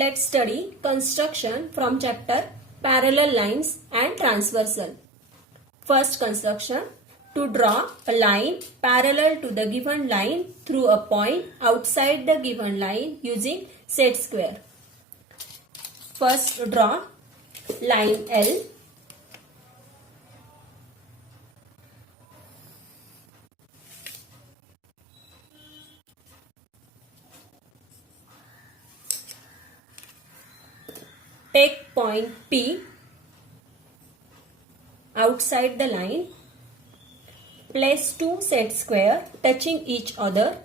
Let's study construction from chapter Parallel Lines and Transversal. First construction, to draw a line parallel to the given line through a point outside the given line using set square. First draw line L. Take point P outside the line. Place two set square touching each other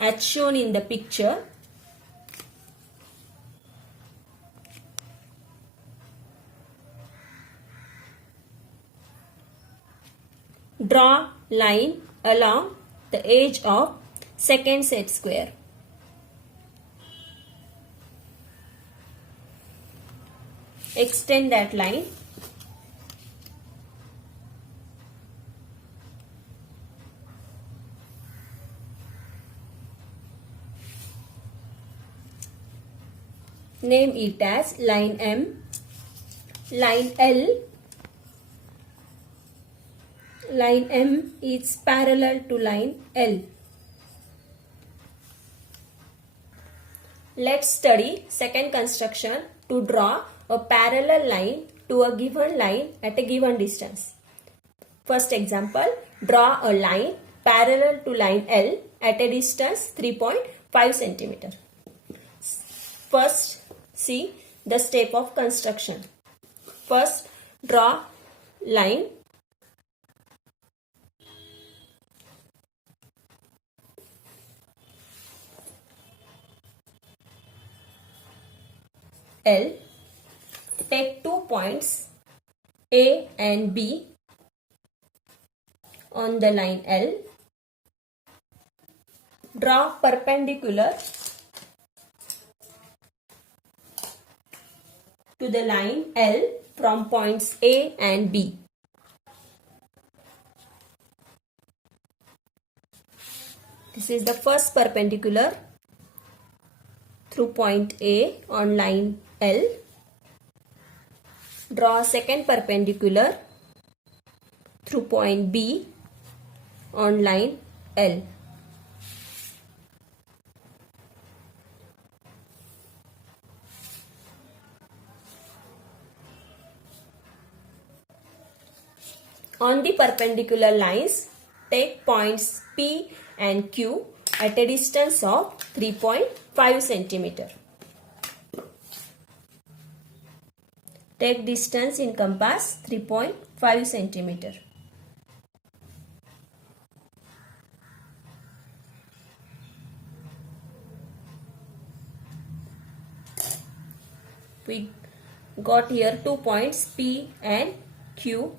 as shown in the picture. Draw line along the edge of second set square. Extend that line. Name it as line M. Line L. Line M is parallel to line L. Let's study second construction to draw a parallel line to a given line at a given distance. First example, draw a line parallel to line L at a distance 3.5 cm. First, see the step of construction. First, draw line L. Take 2 points A and B on the line L. Draw perpendicular to the line L from points A and B. This is the first perpendicular through point A on line L. Draw second perpendicular through point B on line L. On the perpendicular lines, take points P and Q at a distance of 3.5 cm. Take distance in compass 3.5 cm. We got here 2 points P and Q.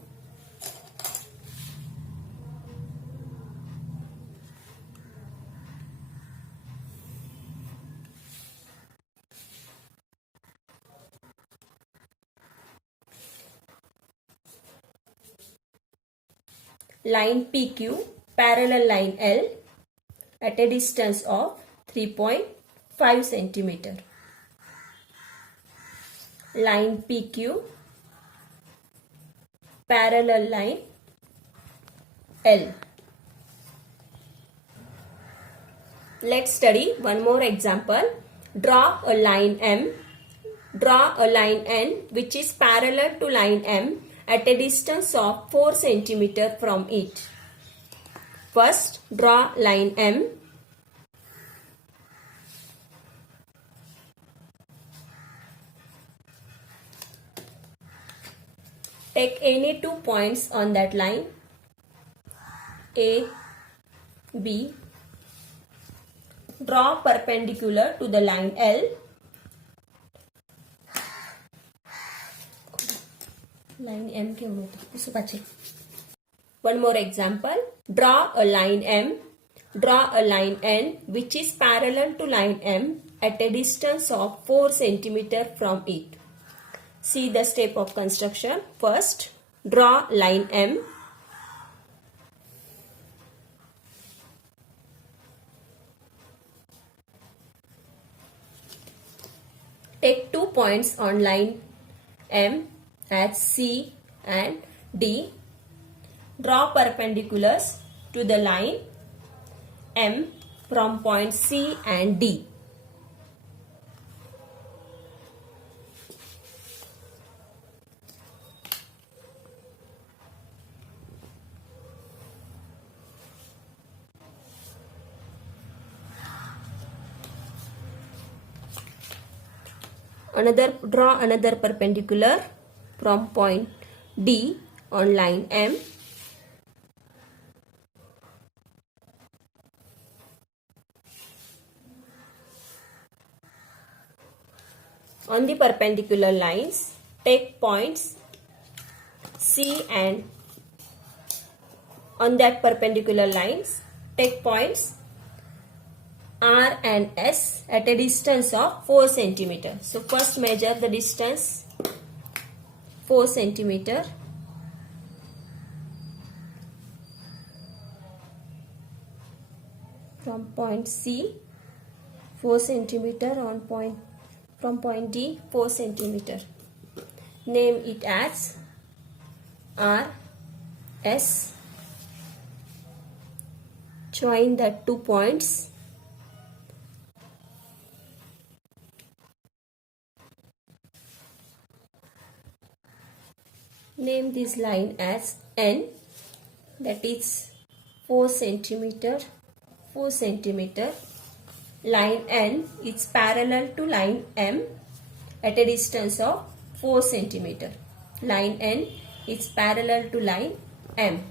Line PQ parallel line L at a distance of 3.5 cm. Line PQ parallel line L. Let's study one more example. Draw a line M. Draw a line N which is parallel to line M at a distance of 4 cm from it. First, draw line M. Take any 2 points on that line, A, B. Draw perpendicular to the line L. Line M One more example. Draw a line M. Draw a line N which is parallel to line M at a distance of 4 cm from it. See the step of construction. First, draw line M. Take 2 points on line M as C and D. Draw perpendiculars to the line M from point C and D. Draw another perpendicular from point D on line M. On the perpendicular lines, take points C and on that perpendicular lines, take points R and S at a distance of 4 cm. So first measure the distance 4 cm. From point C 4 cm on point from point D 4 cm. Name it as R S. Join the 2 points. Name this line as N, that is 4 cm. 4 cm. Line N is parallel to line M at a distance of 4 cm. Line N is parallel to line M.